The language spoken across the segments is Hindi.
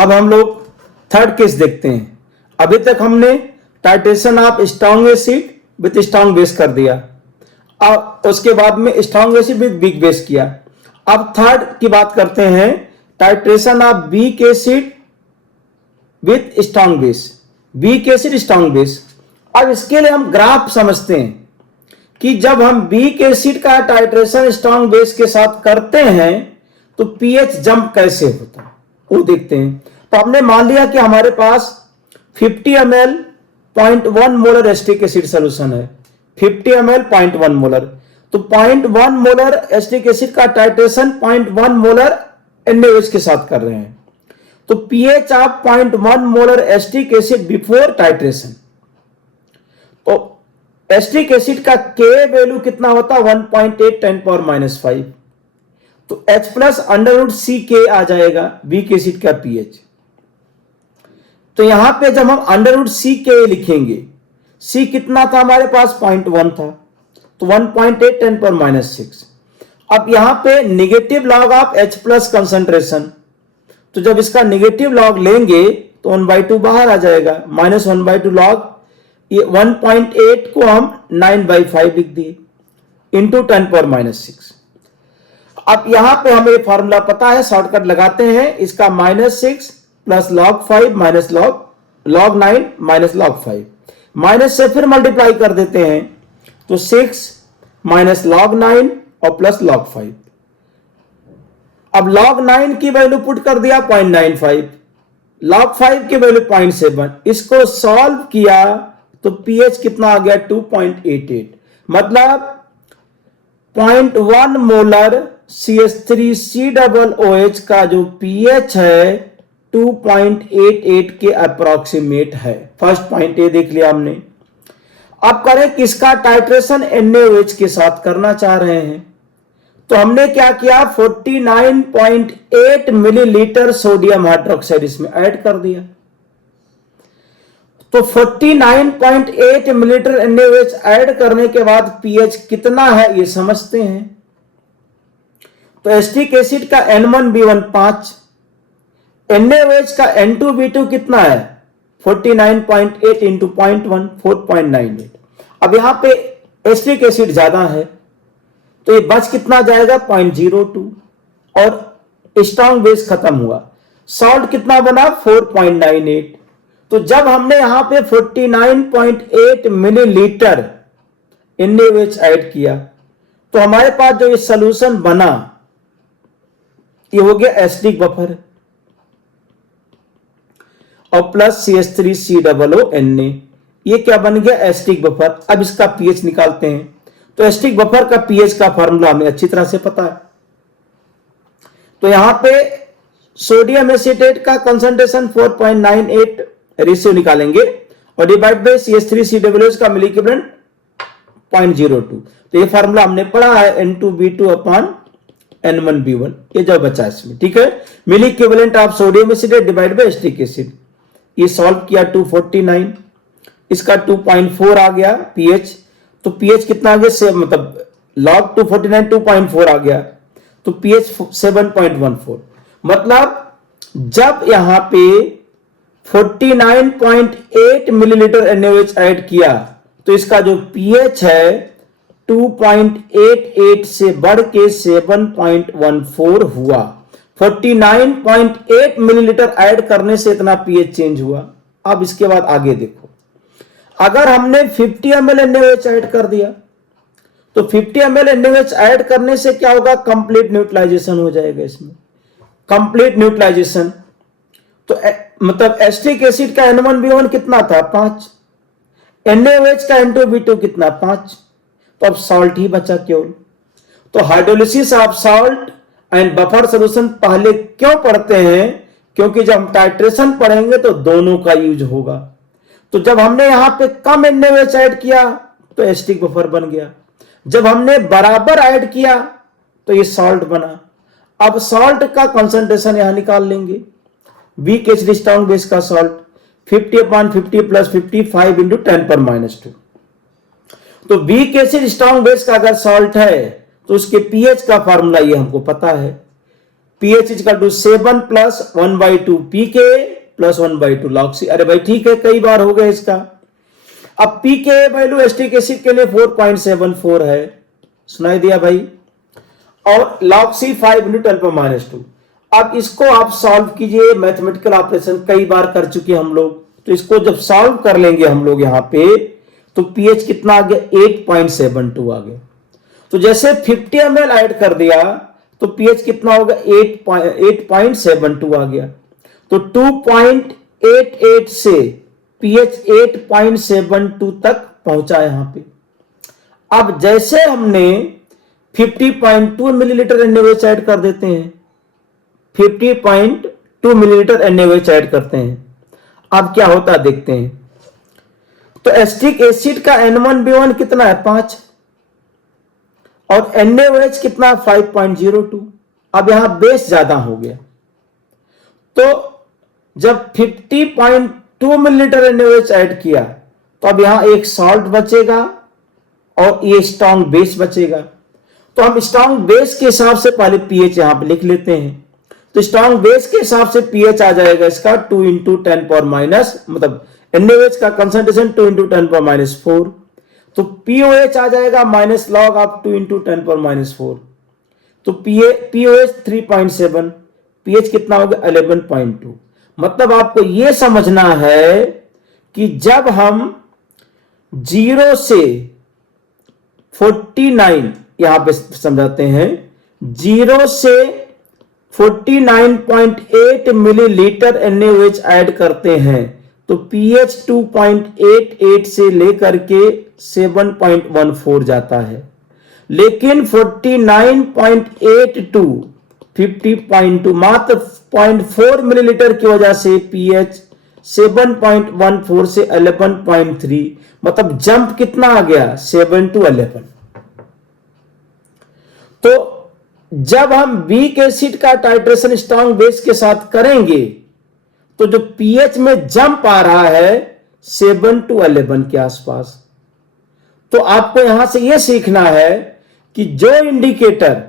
अब हम लोग थर्ड केस देखते हैं। अभी तक हमने titration of strong acid with strong base कर दिया, अब उसके बाद में strong acid with weak base किया। अब थर्ड की बात करते हैं, titration of weak acid with strong base, weak acid strong base. अब इसके लिए हम ग्राफ समझते हैं कि जब हम वीक एसिड का टाइट्रेशन स्ट्रॉन्ग बेस के साथ करते हैं तो पीएच जंप कैसे होता है वो देखते हैं। तो हमने मान लिया कि हमारे पास 50 ml 0.1 molar acetic acid solution है, 50 ml 0.1 मोलर। तो 0.1 मोलर एसिटिक एसिड का टाइट्रेशन 0.1 मोलर NaOH के साथ कर रहे हैं। तो pH of 0.1 molar acetic acid before titration, तो एसिटिक एसिड का के वैल्यू कितना होता है 1.8 10⁻⁵। तो H प्लस √CK आ जाएगा वीक एसिड का पीएच। तो यहां पे जब हम √CK लिखेंगे, C कितना था हमारे पास 0.1 था, तो 1.8 10⁻⁶। अब यहां पे negative log of H plus concentration, तो जब इसका निगेटिव लॉग लेंगे तो 1/2 बाहर आ जाएगा, -1/2 लॉग, ये 1.8 को हम 9/5 लिख दिए इंटू 10⁻⁶। अब यहां पे हमें फॉर्मूला पता है, शॉर्टकट लगाते हैं, इसका -6 plus log 5 minus log 9 minus log 5, minus से फिर मल्टीप्लाई कर देते हैं, तो 6 माइनस log 9 और प्लस log 5। अब log 9 की वैल्यू पुट कर दिया 0.95, log 5 की वैल्यू 0.7, इसको सॉल्व किया तो पीएच कितना आ गया 2.88। मतलब 0.1 मोलर CH3COOH का जो पीएच है 2.88 के अप्रोक्सीमेट है। फर्स्ट पॉइंट ये देख लिया हमने। अब करें किसका टाइट्रेशन NaOH के साथ करना चाह रहे हैं, तो हमने क्या किया 49.8 मिलीलीटर सोडियम हाइड्रोक्साइड इसमें ऐड कर दिया। तो 49.8 मिलीलीटर NaOH ऐड करने के बाद पीएच कितना है ये समझते हैं। तो एसिटिक एसिड का N1B1 5, NaOH का N2B2 कितना है 49.8 इंटू 0.1 4.98। अब यहां पे एसिटिक एसिड ज्यादा है तो ये बच कितना जाएगा 0.02 और स्ट्रॉन्ग बेस खत्म हुआ। सॉल्ट कितना बना 4.98। तो जब हमने यहां पे 49.8 मिलीलीटर NaOH ऐड किया तो हमारे पास जो ये सॉल्यूशन बना ये हो गया एसिडिक बफर और प्लस CH3COONA, ये क्या बन गया एसिडिक बफर। अब इसका पीएच निकालते हैं। तो एसिडिक बफर का पीएच का फॉर्मूला हमें अच्छी तरह से पता है। तो यहां पे सोडियम एसीटेट का कंसंट्रेशन 4.98 रेशियो निकालेंगे और डिवाइड बाय CH3COOH का मिली इक्विवेलेंट 0.02। तो ये फार्मूला हमने पढ़ा है N2B2 अपॉन N1B1, ये जो बचा इसमें, ठीक है। Milli equivalent of sodium acetate divide by acetic acid, ये सॉल्व किया 249, इसका 2.4 आ गया पीएच। तो पीएच कितना आ गया से मतलब log 249 2.4 आ गया, तो पीएच 7.14। मतलब जब यहां पे 49.8 मिलीलीटर NaOH ऐड किया तो इसका जो पीएच है 2.88 से बढ़ के 7.14 हुआ। 49.8 मिलीलीटर ऐड करने से इतना पीएच चेंज हुआ। अब इसके बाद आगे देखो, अगर हमने 50 ml NaOH ऐड कर दिया तो 50 ml NaOH ऐड करने से क्या होगा, कंप्लीट न्यूट्रलाइजेशन हो जाएगा इसमें, कंप्लीट न्यूट्रलाइजेशन। तो मतलब एसिटिक एसिड का N1B1 कितना था 5, NaOH का N2B2 कितना 5, तो अब सॉल्ट ही बचा केवल। तो hydrolysis of salt and buffer solution पहले क्यों पढ़ते हैं, क्योंकि जब हम टाइट्रेशन पढ़ेंगे तो दोनों का यूज होगा। तो जब हमने यहां पे कम NaOH ऐड किया तो एसिटिक बफर बन गया, जब हमने बराबर ऐड किया तो ये सॉल्ट बना। अब सॉल्ट का कंसंट्रेशन यहां निकाल लेंगे, वीक एसिड स्ट्रॉन्ग बेस का सॉल्ट 50/50 प्लस 55 इंटू 10⁻²। तो वीक एसिड स्ट्रॉन्ग बेस का अगर सॉल्ट है तो उसके पीएच का फार्मूला ये हमको पता है, pH equal to 7 plus 1/2 pK plus 1/2 log C। अरे भाई ठीक है, कई बार हो गया इसका। अब pK वैल्यू एस्टिक एसिड के लिए 4.74 है, सुनाई दिया भाई, और log C 5 × 10⁻²। अब इसको आप सॉल्व कीजिए, मैथमेटिकल ऑपरेशन कई बार कर चुके हम लोग, तो इसको जब सॉल्व कर लेंगे हम लोग यहां पे, तो pH कितना आ गया, 8.72 आ गया। तो जैसे 50 ml ऐड कर दिया तो pH कितना होगा, 8.72 आ गया। तो 2.88 से pH 8.72 तक पहुंचा यहां पे। अब जैसे हमने 50.2 मिलीलीटर NaOH ऐड कर देते हैं, 50.2 मिलीलीटर NaOH ऐड करते हैं, अब क्या होता है देखते हैं। तो एस्टिक एसिड का N1B1 कितना है, 5, और NaOH कितना, 5.02। अब यहां बेस ज्यादा हो गया, तो जब 50.2 मिलीलीटर NaOH ऐड किया तो अब यहां एक सॉल्ट बचेगा और ये स्ट्रॉन्ग बेस बचेगा। तो हम स्ट्रॉन्ग बेस के हिसाब से पहले pH यहां पे लिख लेते हैं। तो स्ट्रॉन्ग बेस के हिसाब से pH आ जाएगा इसका 2 × 10⁻, मतलब NaOH का कंसंट्रेशन 2 × 10⁻⁴। तो POH आ जाएगा माइनस लॉग ऑफ 2 × 10⁻⁴। तो POH 3.7, pH कितना होगा, 11.2। मतलब आपको यह समझना है कि जब हम 0 से 49, यहां पे समझाते हैं, 0 से 49.8 मिलीलीटर NaOH ऐड करते हैं तो pH 2.88 से लेकर के 7.14 जाता है। लेकिन 49.82 50.2 मात्र 0.4 मिलीलीटर की वजह से pH 7.14 से 11.3, मतलब जंप कितना आ गया, 7 to 11। तो जब हम वीक एसिड का टाइट्रेशन स्ट्रॉन्ग बेस के साथ करेंगे तो जो pH में जंप आ रहा है 7 to 11 के आसपास। तो आपको यहां से यह सीखना है कि जो इंडिकेटर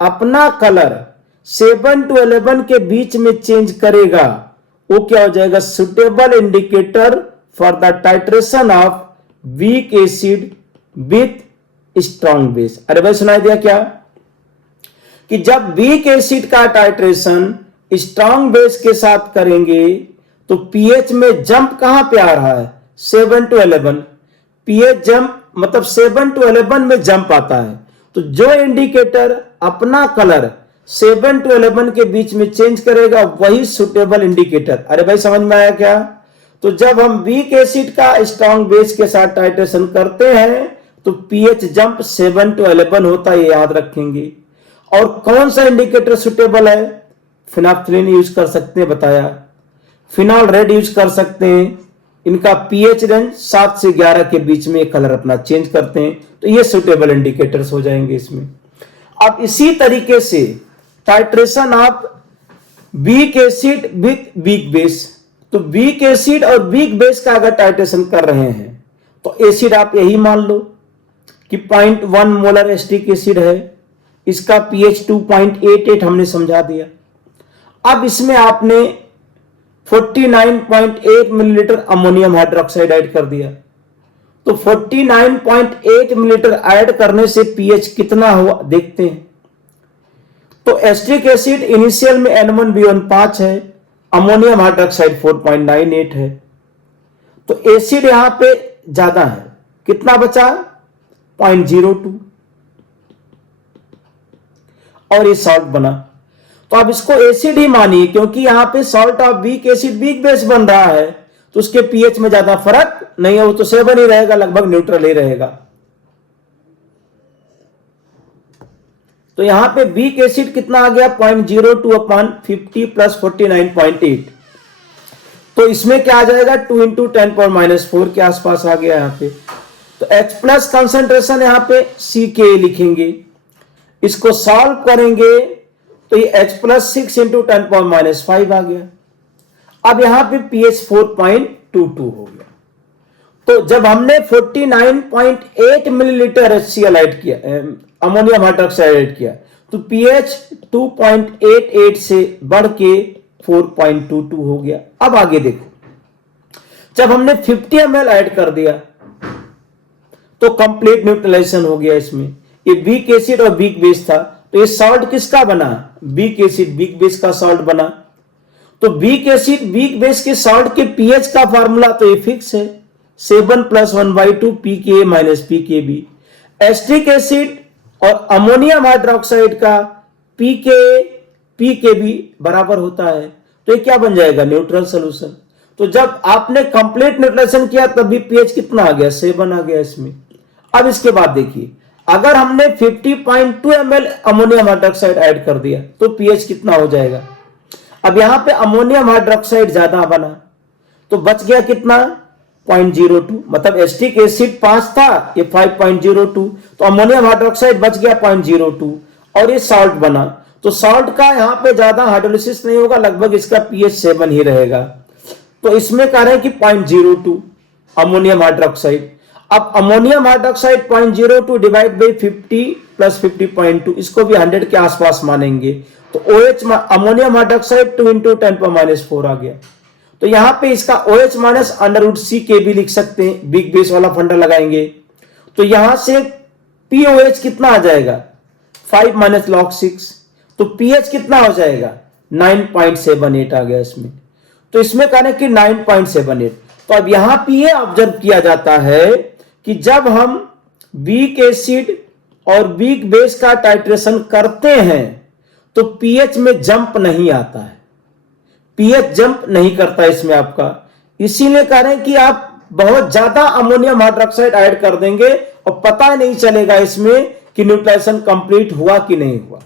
अपना कलर 7 to 11 के बीच में चेंज करेगा वो क्या हो जाएगा, suitable indicator for the titration of weak acid with strong base. अरे भाई सुनाई दिया क्या, कि जब वीक एसिड का टाइट्रेशन स्ट्रॉन्ग बेस के साथ करेंगे तो pH में जंप कहां पे आ रहा है, 7 to 11। pH जंप मतलब 7 to 11 में जंप आता है। तो जो इंडिकेटर अपना कलर 7 to 11 के बीच में चेंज करेगा वही सुटेबल इंडिकेटर। अरे भाई समझ में आया क्या। तो जब हम वीक एसिड का स्ट्रॉन्ग बेस के साथ टाइट्रेशन करते हैं तो pH जंप 7 to 11 होता है, याद रखेंगे। और कौन सा इंडिकेटर सुटेबल है, फिनाफ्थलीन यूज कर सकते हैं, बताया, फिनॉल रेड यूज कर सकते हैं, इनका pH रेंज 7 से 11 के बीच में कलर अपना चेंज करते हैं, तो ये सुटेबल इंडिकेटर्स हो जाएंगे इसमें। अब इसी तरीके से titration of weak acid with weak base, तो वीक एसिड और वीक बेस का अगर टाइट्रेशन कर रहे हैं तो एसिड आप यही मान लो कि 0.1 मोलर एस्टिक एसिड है, इसका pH 2.88 हमने समझा दिया। अब इसमें आपने 49.8 मिलीलीटर अमोनियम हाइड्रोक्साइड ऐड कर दिया, तो 49.8 मिलीलीटर ऐड करने से pH कितना हुआ देखते हैं। तो एस्टिक एसिड इनिशियल में N1B1 5 है, अमोनियम हाइड्रोक्साइड 4.98 है, तो एसिड यहां पे ज्यादा है, कितना बचा, 0.02, और ये सॉल्ट बना। तो आप इसको एसिड ही मानिए क्योंकि यहां पे salt of weak acid weak base बन रहा है, तो उसके pH में ज्यादा फर्क नहीं है, वो तो 7 ही रहेगा, लगभग न्यूट्रल ही रहेगा। तो यहां पे वीक एसिड कितना आ गया, 0.02/50 प्लस 49.8, तो इसमें क्या आ जाएगा, 2 × 10⁻⁴ के आसपास आ गया यहां पे। तो H प्लस कंसेंट्रेशन यहां पे CK लिखेंगे, इसको सॉल्व करेंगे तो ये H प्लस 6 × 10⁻⁵ आ गया। अब यहां पे pH 4.22 हो गया। तो जब हमने 49.8 मिलीलीटर HCl ऐड किया, अमोनियम हाइड्रोक्साइड ऐड किया, तो pH 2.88 से बढ़ के 4.22 हो गया। अब आगे देखो, जब हमने 50 ml ऐड कर दिया तो कंप्लीट न्यूट्रलाइजेशन हो गया। इसमें ये वीक एसिड और वीक बेस था, तो ये सॉल्ट किसका बना? वीक एसिड वीक बेस का सॉल्ट बना। तो वीक एसिड वीक बेस के सॉल्ट के पीएच का फार्मूला तो ये फिक्स है, 7 + 1/2 pKa - pKb। एस्टिक एसिड और अमोनियम हाइड्रोक्साइड का pKa बराबर होता है, तो ये क्या बन जाएगा? Neutral solution. तो जब आपने कंप्लीट न्यूट्रलाइजेशन किया तब भी पीएच कितना आ गया? 7 आ गया इसमें। अब इसके बाद देखिए, अगर हमने 50.2 ml अमोनियम हाइड्रोक्साइड ऐड कर दिया तो पीएच कितना हो जाएगा? अब यहां पे अमोनियम हाइड्रोक्साइड ज्यादा बना तो बच गया कितना? 0.02, मतलब एस्टिक एसिड 5 था, ये 5.02, तो अमोनियम हाइड्रोक्साइड बच गया 0.02 और ये सॉल्ट बना। तो सॉल्ट का यहां पे ज्यादा हाइड्रोलिसिस नहीं होगा, लगभग इसका पीएच 7 ही रहेगा। तो इसमें कह रहे हैं कि 0.02 अमोनियम हाइड्रोक्साइड। अब अमोनियम हाइड्रोक्साइड 0.02 डिवाइड बाई 50 + 50.2, इसको भी 100 के आसपास मानेंगे, तो OH अमोनियम हाइड्रोक्साइड 2 × 10⁻⁴ आ गया। तो यहां पे इसका OH - √CKB लिख सकते हैं, बिग बेस वाला फंडा लगाएंगे तो यहां से POH कितना आ जाएगा? 5 - log 6, तो pH कितना हो जाएगा? 9.78 आ गया इसमें। तो इसमें कहने कि 9.78। तो अब यहां पे ये ऑब्जर्व किया जाता है कि जब हम वीक एसिड और वीक बेस का टाइट्रेशन करते हैं तो पीएच में जंप नहीं आता है, पीएच जंप नहीं करता इसमें आपका। इसीलिए कह रहे हैं कि आप बहुत ज्यादा अमोनियम हाइड्रोक्साइड ऐड कर देंगे और पता नहीं चलेगा इसमें कि न्यूट्रलाइजेशन कंप्लीट हुआ कि नहीं हुआ।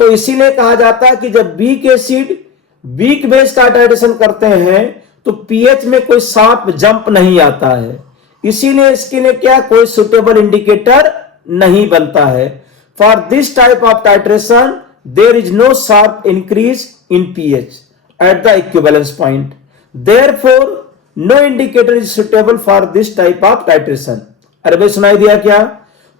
तो इसीलिए कहा जाता है कि जब वीक एसिड वीक बेस का टाइट्रेशन करते हैं तो पीएच में कोई शार्प जंप नहीं आता है। इसीलिए इसके लिए क्या कोई सुटेबल इंडिकेटर नहीं बनता है। For this type of titration there is no sharp increase in pH at the equivalence point, therefore no indicator is suitable for this type of titration. अरे भाई सुनाई दिया क्या?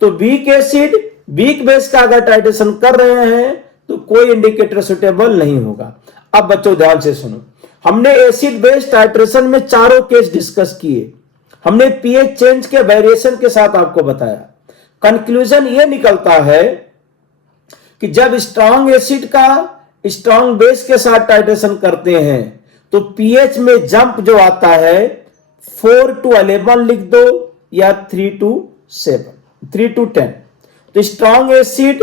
तो वीक एसिड वीक बेस का अगर टाइट्रेशन कर रहे हैं तो कोई इंडिकेटर सुटेबल नहीं होगा। अब बच्चों ध्यान से सुनो, हमने एसिड बेस टाइट्रेशन में चारों केस डिस्कस किए, हमने पीएच चेंज के वेरिएशन के साथ आपको बताया। कंक्लूजन ये निकलता है कि जब स्ट्रॉन्ग एसिड का स्ट्रॉन्ग बेस के साथ टाइट्रेशन करते हैं तो पीएच में जंप जो आता है 4 to 11 लिख दो या 3 to 10। तो स्ट्रॉन्ग एसिड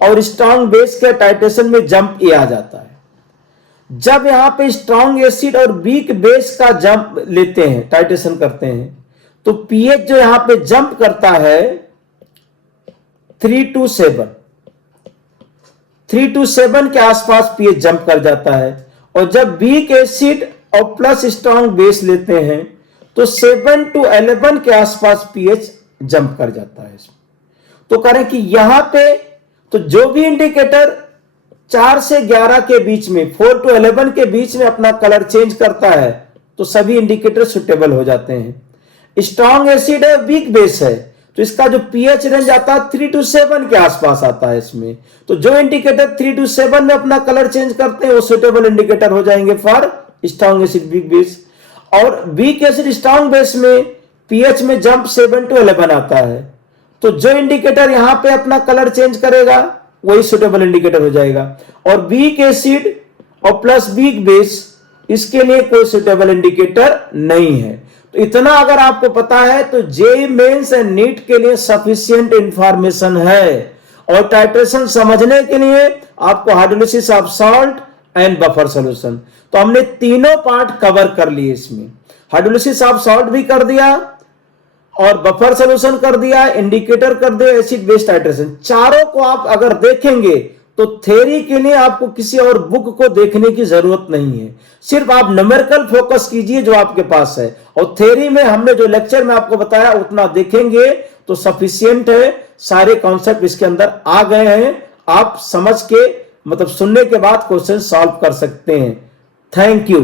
और स्ट्रॉन्ग बेस के टाइट्रेशन में जंप ये आ जाता है। जब यहां पे स्ट्रॉन्ग एसिड और वीक बेस का जंप लेते हैं, टाइट्रेशन करते हैं, तो पीएच जो यहां पे जंप करता है 3 to 7 के आसपास पीएच जंप कर जाता है। और जब वीक एसिड और प्लस स्ट्रॉन्ग बेस लेते हैं तो 7 to 11 के आसपास पीएच जंप कर जाता है। तो करें कि यहां पे तो जो भी इंडिकेटर 4 से 11 के बीच में, 4 to 11 के बीच में अपना कलर चेंज करता है तो सभी इंडिकेटर सुटेबल हो जाते हैं। स्ट्रॉन्ग एसिड है, वीक बेस है, तो इसका जो पीएच रेंज आता है 3 to 7 के आसपास आता है इसमें। तो जो इंडिकेटर 3 to 7 में अपना कलर चेंज करते हैं वो सुटेबल इंडिकेटर हो जाएंगे for strong acid weak base. और वीक एसिड स्ट्रॉन्ग बेस में पीएच में जंप 7 to 11 आता है, तो जो इंडिकेटर यहां पे अपना कलर चेंज करेगा वही सुटेबल इंडिकेटर हो जाएगा। और वीक एसिड और प्लस वीक बेस, इसके लिए कोई सुटेबल इंडिकेटर नहीं है। तो इतना अगर आपको पता है तो जेईई मेंस एंड नीट के लिए सफिशिएंट इंफॉर्मेशन है। और टाइट्रेशन समझने के लिए आपको hydrolysis of salt and buffer solution, तो हमने तीनों पार्ट कवर कर लिए इसमें। हाइड्रोलिसिस ऑफ सॉल्ट भी कर दिया और बफर सॉल्यूशन कर दिया, इंडिकेटर कर दिया, एसिड बेस टाइट्रेशन। चारों को आप अगर देखेंगे तो थ्योरी के लिए आपको किसी और बुक को देखने की जरूरत नहीं है, सिर्फ आप न्यूमेरिकल फोकस कीजिए जो आपके पास है। और थ्योरी में हमने जो लेक्चर में आपको बताया उतना देखेंगे तो सफिशिएंट है, सारे कॉन्सेप्ट इसके अंदर आ गए हैं। आप समझ के मतलब सुनने के बाद क्वेश्चन सॉल्व कर सकते हैं। Thank you.